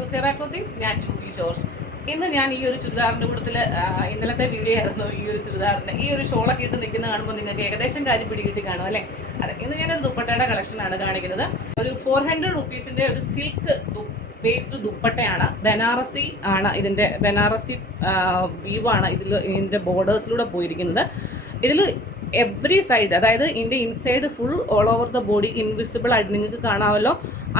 To സിറ clothings. ഞാൻ Jubi George. ഇന്ന് ഞാൻ ഈ ഒരു ചുരിദാറിൻ്റെ കൂട്ടത്തിൽ ഇന്നലത്തെ വീഡിയോ ആയിരുന്നു ഈ ഒരു ചുരിദാറിൻ്റെ ഈ ഒരു ഷോളൊക്കെ ഇട്ട് നിൽക്കുന്ന കാണുമ്പോൾ നിങ്ങൾക്ക് ഏകദേശം കാര്യം പിടികിട്ടി കാണും അല്ലേ? അതെ, ഇന്ന് ഞാനൊരു ദുപ്പട്ടയുടെ കളക്ഷനാണ് കാണിക്കുന്നത്. ഒരു 400 റുപ്പീസിൻ്റെ ഒരു സിൽക്ക് ബേസ്ഡ് ദുപ്പട്ടയാണ്. ബനാറസി ആണ് ഇതിൻ്റെ, ബനാറസി വീവാണ് ഇതിൻ്റെ ബോർഡേഴ്സിലൂടെ പോയിരിക്കുന്നത്. ഇതിൽ എവറി സൈഡ്, അതായത് ഇതിൻ്റെ inside full all over the body invisible ആയിട്ട് നിങ്ങൾക്ക് കാണാമല്ലോ.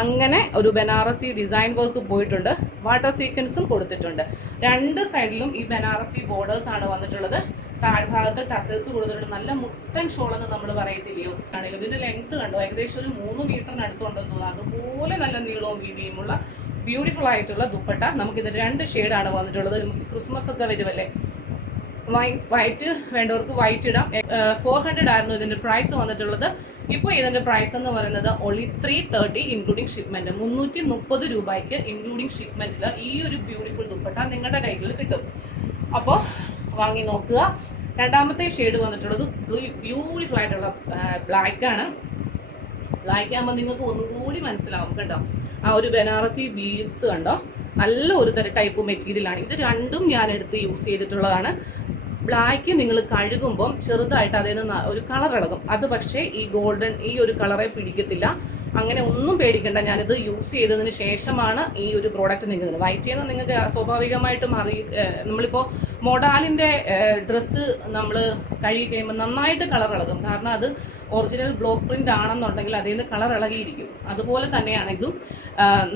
അങ്ങനെ ഒരു ബനാറസി ഡിസൈൻ വർക്ക് പോയിട്ടുണ്ട്. വാട്ടർ സീക്വൻസും കൊടുത്തിട്ടുണ്ട്. രണ്ട് സൈഡിലും ഈ ബനാറസി ബോർഡേഴ്സ് ആണ് വന്നിട്ടുള്ളത്. താഴ്ഭാഗത്ത് ടസൽസ് കൊടുത്തിട്ടുണ്ട്. നല്ല മുട്ടൻ ഷോൾ എന്ന് നമ്മൾ പറയത്തില്ലയോ ആണെങ്കിലും ഇതിൻ്റെ ലെങ്ത് കണ്ടോ, ഏകദേശം ഒരു 3 മീറ്ററിനടുത്തുണ്ടെന്ന് തോന്നുന്നു. അതുപോലെ നല്ല നീളവും വീതിയുമുള്ള ബ്യൂട്ടിഫുൾ ആയിട്ടുള്ള ദുപ്പട്ട. നമുക്കിത് 2 ഷെയ്ഡാണ് വന്നിട്ടുള്ളത്. നമുക്ക് ക്രിസ്മസ് ഒക്കെ വരുമല്ലേ, വൈറ്റ് വേണ്ടവർക്ക് വൈറ്റ് ഇടാം. 400 ആയിരുന്നു ഇതിൻ്റെ പ്രൈസ് വന്നിട്ടുള്ളത്. ഇപ്പോൾ ഇതിൻ്റെ പ്രൈസ് എന്ന് പറയുന്നത് ഓൺലി 330 ഇൻക്ലൂഡിങ് ഷിപ്മെൻറ്റ്. 330 രൂപയ്ക്ക് ഇൻക്ലൂഡിങ് ഷിപ്മെൻറ്റിൽ ഈ ഒരു ബ്യൂട്ടിഫുൾ ദുപ്പട്ട നിങ്ങളുടെ കൈകളിൽ കിട്ടും. അപ്പോൾ വാങ്ങി നോക്കുക. രണ്ടാമത്തെ ഷെയ്ഡ് വന്നിട്ടുള്ളത് ബ്യൂട്ടിഫുൾ ആയിട്ടുള്ള ബ്ലാക്കാണ്. ബ്ലാക്ക് ആകുമ്പോൾ നിങ്ങൾക്ക് ഒന്നുകൂടി മനസ്സിലാവും കേട്ടോ. ആ ഒരു ബനാറസി ബീഡ്സ് കണ്ടോ, നല്ല ഒരു ടൈപ്പ് മെറ്റീരിയലാണ്. ഇത് രണ്ടും ഞാൻ എടുത്ത് യൂസ് ചെയ്തിട്ടുള്ളതാണ്. ബ്ലാക്ക് നിങ്ങൾ കഴുകുമ്പം ചെറുതായിട്ട് അതിൽ നിന്ന് ഒരു കളർ ഇളകും. അത് പക്ഷേ ഈ ഗോൾഡൻ ഈ ഒരു കളറെ പിടിക്കത്തില്ല. അങ്ങനെ ഒന്നും പേടിക്കണ്ട. ഞാനിത് യൂസ് ചെയ്തതിന് ശേഷമാണ് ഈ ഒരു പ്രോഡക്റ്റ് നിൽക്കുന്നത്. വൈറ്റ് ചെയ്യുന്ന നിങ്ങൾക്ക് സ്വാഭാവികമായിട്ടും നമ്മളിപ്പോൾ മൊഡാലിൻ്റെ ഡ്രസ്സ് നമ്മൾ കഴുകി കഴിയുമ്പോൾ നന്നായിട്ട് കളർ ഇളകും. കാരണം അത് ഒറിജിനൽ ബ്ലോക്ക് പ്രിൻ്റ് ആണെന്നുണ്ടെങ്കിൽ അതിൽ നിന്ന് കളർ ഇളകിയിരിക്കും. അതുപോലെ തന്നെയാണ് ഇതും.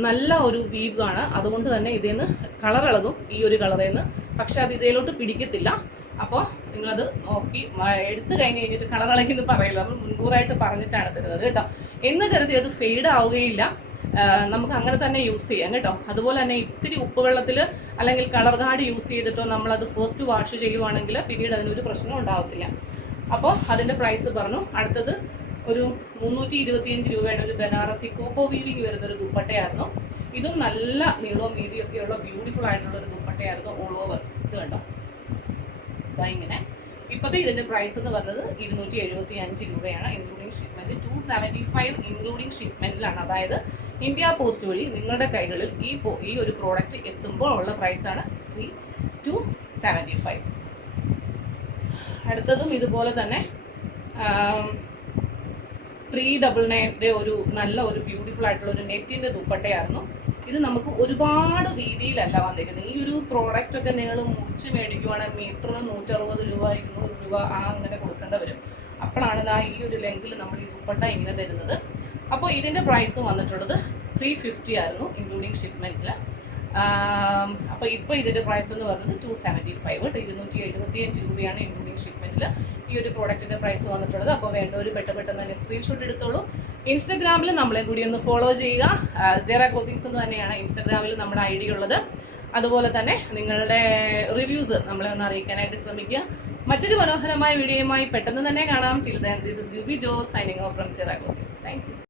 നല്ല ഒരു വീവാണ്, അതുകൊണ്ട് തന്നെ ഇതിൽ നിന്ന് കളർ ഇളകും, ഈ ഒരു കളറിൽ നിന്ന്. പക്ഷെ അത് ഇതിലോട്ട് പിടിക്കത്തില്ല. അപ്പോൾ നിങ്ങളത് നോക്കി എടുത്തു കഴിഞ്ഞിട്ട് കളർ ഇളകിയെന്ന് പറയില്ല, നമ്മൾ മുൻകൂറായിട്ട് പറഞ്ഞിട്ടാണ് തരുന്നത് കേട്ടോ. എന്ന് കരുതി അത് ഫെയ്ഡ് ആവുകയില്ല, നമുക്ക് അങ്ങനെ തന്നെ യൂസ് ചെയ്യാം കേട്ടോ. അതുപോലെ തന്നെ ഇത്തിരി ഉപ്പുവെള്ളത്തിൽ അല്ലെങ്കിൽ കളർ കാർഡ് യൂസ് ചെയ്തിട്ടോ നമ്മളത് ഫസ്റ്റ് വാഷ് ചെയ്യുവാണെങ്കിൽ പിന്നീട് അതിനൊരു പ്രശ്നം ഉണ്ടാവത്തില്ല. അപ്പോൾ അതിൻ്റെ പ്രൈസ് പറഞ്ഞു. അടുത്തത് ഒരു 325 രൂപയുടെ ഒരു ബനാറസി കോപ്പോ വീവിങ് വരുന്നൊരു ദുപ്പട്ടയായിരുന്നു. ഇതും നല്ല നീളവും വീതിയൊക്കെയുള്ള ബ്യൂട്ടിഫുൾ ആയിട്ടുള്ളൊരു ദുപ്പട്ടയായിരുന്നു. ഓൾ ഓവർ ഇത് കണ്ടോ, ഇതാ ഇങ്ങനെ. ഇപ്പോഴത്തെ ഇതിൻ്റെ പ്രൈസ് എന്ന് പറഞ്ഞത് 275 രൂപയാണ് ഇൻക്ലൂഡിങ് ഷിപ്മെൻറ്റ്. 275 ഇൻക്ലൂഡിങ് ഷിപ്മെൻറ്റിലാണ്. അതായത് ഇന്ത്യ പോസ്റ്റ് വഴി നിങ്ങളുടെ കൈകളിൽ ഈ ഒരു പ്രോഡക്റ്റ് എത്തുമ്പോൾ ഉള്ള പ്രൈസാണ് 275. അടുത്തതും ഇതുപോലെ തന്നെ 399 ഒരു നല്ല ഒരു ബ്യൂട്ടിഫുൾ ആയിട്ടുള്ള ഒരു നെറ്റിൻ്റെ ദുപ്പട്ടയായിരുന്നു. ഇത് നമുക്ക് ഒരുപാട് രീതിയിലല്ല വന്നിരിക്കുന്നത്. ഈ ഒരു പ്രോഡക്റ്റ് ഒക്കെ നിങ്ങൾ മുറിച്ച് മേടിക്കുവാണെങ്കിൽ മീറ്ററിന് 160 രൂപ 200 രൂപ അങ്ങനെ കൊടുക്കേണ്ടി വരും. അപ്പോഴാണ് ഈ ഒരു ലെങ്തിൽ നമ്മൾ ഈ ദുപ്പട്ട ഇങ്ങനെ തരുന്നത്. അപ്പോൾ ഇതിൻ്റെ പ്രൈസ് വന്നിട്ടുള്ളത് 350 ആയിരുന്നു ഇൻക്ലൂഡിങ് ഷിപ്മെൻറ്റിൽ. അപ്പോൾ ഇപ്പോൾ ഇതിൻ്റെ പ്രൈസ് എന്ന് പറയുന്നത് 275, 275 രൂപയാണ് ഇൻക്ലൂഡിങ് ഷിപ്മെൻറ്റിൽ ഈ ഒരു പ്രോഡക്റ്റിൻ്റെ പ്രൈസ് വന്നിട്ടുള്ളത്. അപ്പോൾ വേണ്ടവർ പെട്ടെന്ന് തന്നെ സ്ക്രീൻഷോട്ട് എടുത്തോളൂ. ഇൻസ്റ്റഗ്രാമിൽ നമ്മളെ കൂടി ഒന്ന് ഫോളോ ചെയ്യുക. സിറ ക്ലോത്തിങ്സ് എന്ന് തന്നെയാണ് ഇൻസ്റ്റഗ്രാമിൽ നമ്മുടെ ഐഡി ഉള്ളത്. അതുപോലെ തന്നെ നിങ്ങളുടെ റിവ്യൂസ് നമ്മളെ ഒന്ന് അറിയിക്കാനായിട്ട് ശ്രമിക്കുക. മറ്റൊരു മനോഹരമായ വീഡിയോയുമായി പെട്ടെന്ന് തന്നെ കാണാം. Till then, this is Juby George signing off from Zira clothings. Thank U.